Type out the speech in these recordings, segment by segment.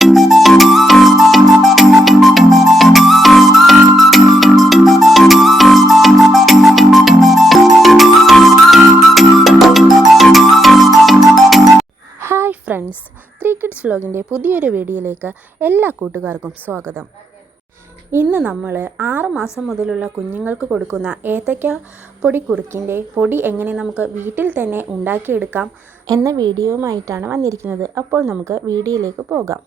Hi friends, 3 kids വ്ലോഗിൻ്റെ പുതിയൊരു വീഡിയോയിലേക്ക് എല്ലാ കൂട്ടുകാർക്കും സ്വാഗതം. ഇന്ന് നമ്മൾ 6 മാസം മുതലുള്ള കുഞ്ഞുങ്ങൾക്ക് കൊടുക്കുന്ന ഏത്തയ്ക്ക പൊടി കുറുക്കിൻ്റെ പൊടി എങ്ങനെ നമുക്ക് വീട്ടിൽ തന്നെ ഉണ്ടാക്കിയെടുക്കാം എന്ന വീഡിയോയുമായിട്ടാണ് വന്നിരിക്കുന്നത്. അപ്പോൾ നമുക്ക് വീഡിയോയിലേക്ക് പോകാം.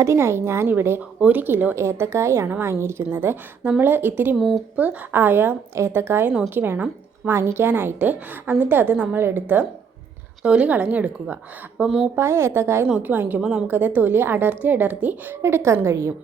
അതിനായി ഞാനിവിടെ 1 കിലോ ഏത്തക്കായാണ് വാങ്ങിയിരിക്കുന്നത്. നമ്മൾ ഇത്തിരി മൂപ്പ് ആയ ഏത്തക്കായ നോക്കി വേണം വാങ്ങിക്കാനായിട്ട്. എന്നിട്ട് അത് നമ്മളെടുത്ത് തൊലി കളഞ്ഞെടുക്കുക. അപ്പോൾ മൂപ്പായ ഏത്തക്കായ നോക്കി വാങ്ങിക്കുമ്പോൾ നമുക്കത് തൊലി അടർത്തി എടുക്കാൻ കഴിയും.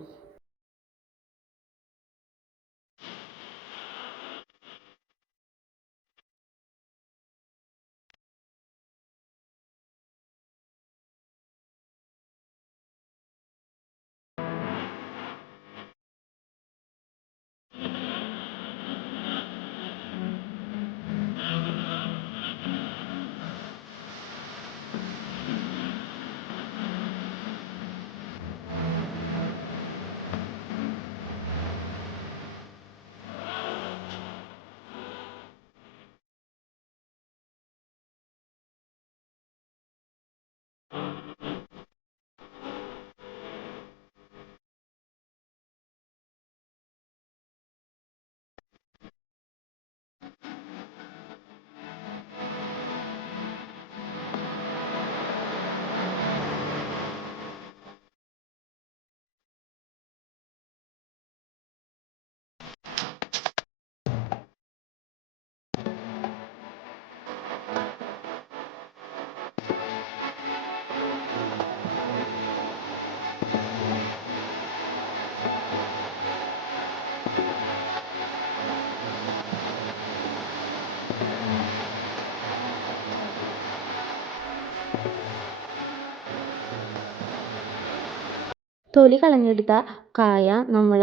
തൊലി കളഞ്ഞെടുത്ത കായ നമ്മൾ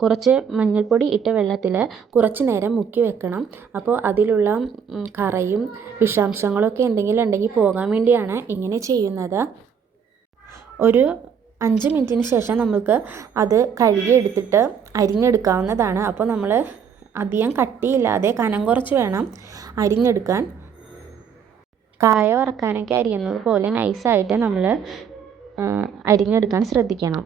കുറച്ച് മഞ്ഞൾപ്പൊടി ഇട്ട വെള്ളത്തിൽ കുറച്ച് നേരം മുക്കി വെക്കണം. അപ്പോൾ അതിലുള്ള കറയും വിഷാംശങ്ങളൊക്കെ എന്തെങ്കിലും ഉണ്ടെങ്കിൽ പോകാൻ വേണ്ടിയാണ് ഇങ്ങനെ ചെയ്യുന്നത്. ഒരു 5 മിനിറ്റിന് ശേഷം നമുക്ക് അത് കഴുകി എടുത്തിട്ട് അരിഞ്ഞെടുക്കാവുന്നതാണ്. അപ്പോൾ നമ്മൾ അധികം കട്ടിയില്ലാതെ കനം കുറച്ച് വേണം അരിഞ്ഞെടുക്കാൻ. കായ വറക്കാനൊക്കെ അരിയുന്നത് പോലെ നൈസായിട്ട് നമ്മൾ അരിഞ്ഞെടുക്കാൻ ശ്രദ്ധിക്കണം.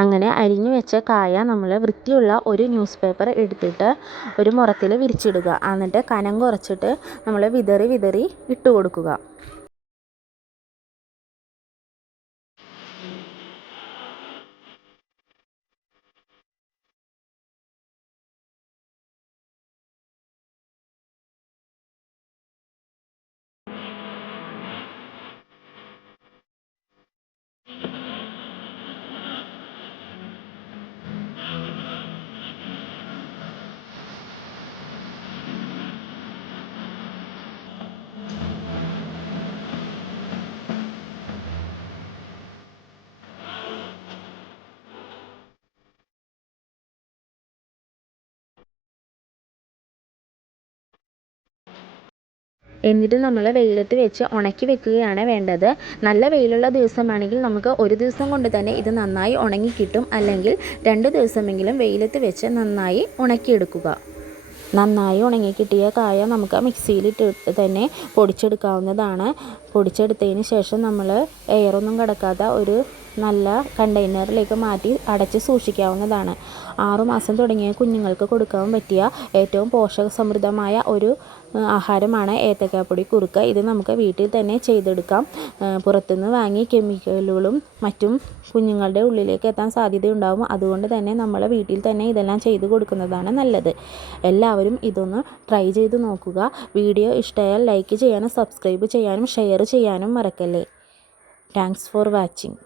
അങ്ങനെ അരിഞ്ഞു വെച്ച കായ നമ്മൾ വൃത്തിയുള്ള ഒരു ന്യൂസ് പേപ്പർ എടുത്തിട്ട് ഒരു മുറത്തിൽ വിരിച്ചിടുക. എന്നിട്ട് കനം കുറച്ചിട്ട് നമ്മൾ വിതറി ഇട്ട് കൊടുക്കുക. എന്നിട്ട് നമ്മൾ വെയിലത്ത് വെച്ച് ഉണക്കി വെക്കുകയാണ് വേണ്ടത്. നല്ല വെയിലുള്ള ദിവസമാണെങ്കിൽ നമുക്ക് ഒരു ദിവസം കൊണ്ട് തന്നെ ഇത് നന്നായി ഉണങ്ങി കിട്ടും. അല്ലെങ്കിൽ 2 ദിവസമെങ്കിലും വെയിലത്ത് വെച്ച് നന്നായി ഉണക്കിയെടുക്കുക. നന്നായി ഉണങ്ങി കിട്ടിയ കായ നമുക്ക് മിക്സിയിലിട്ടിട്ട് തന്നെ പൊടിച്ചെടുക്കാവുന്നതാണ്. പൊടിച്ചെടുത്തതിന് ശേഷം നമ്മൾ എയറൊന്നും കടക്കാത്ത ഒരു നല്ല കണ്ടെയ്നറിലേക്ക് മാറ്റി അടച്ച് സൂക്ഷിക്കാവുന്നതാണ്. 6 മാസം തുടങ്ങിയ കുഞ്ഞുങ്ങൾക്ക് കൊടുക്കാൻ പറ്റിയ ഏറ്റവും പോഷകസമൃദ്ധമായ ഒരു ആഹാരമാണ് ഏത്തക്കാപ്പൊടി കുറുക്ക്. ഇത് നമുക്ക് വീട്ടിൽ തന്നെ ചെയ്തെടുക്കാം. പുറത്തുനിന്ന് വാങ്ങി കെമിക്കലുകളും മറ്റും കുഞ്ഞുങ്ങളുടെ ഉള്ളിലേക്ക് എത്താൻ സാധ്യതയുണ്ടാകും. അതുകൊണ്ട് തന്നെ നമ്മൾ വീട്ടിൽ തന്നെ ഇതെല്ലാം ചെയ്ത് കൊടുക്കുന്നതാണ് നല്ലത്. എല്ലാവരും ഇതൊന്ന് ട്രൈ ചെയ്ത് നോക്കുക. വീഡിയോ ഇഷ്ടമായാൽ ലൈക്ക് ചെയ്യാനും സബ്സ്ക്രൈബ് ചെയ്യാനും ഷെയർ ചെയ്യാനും മറക്കല്ലേ. Thanks for watching.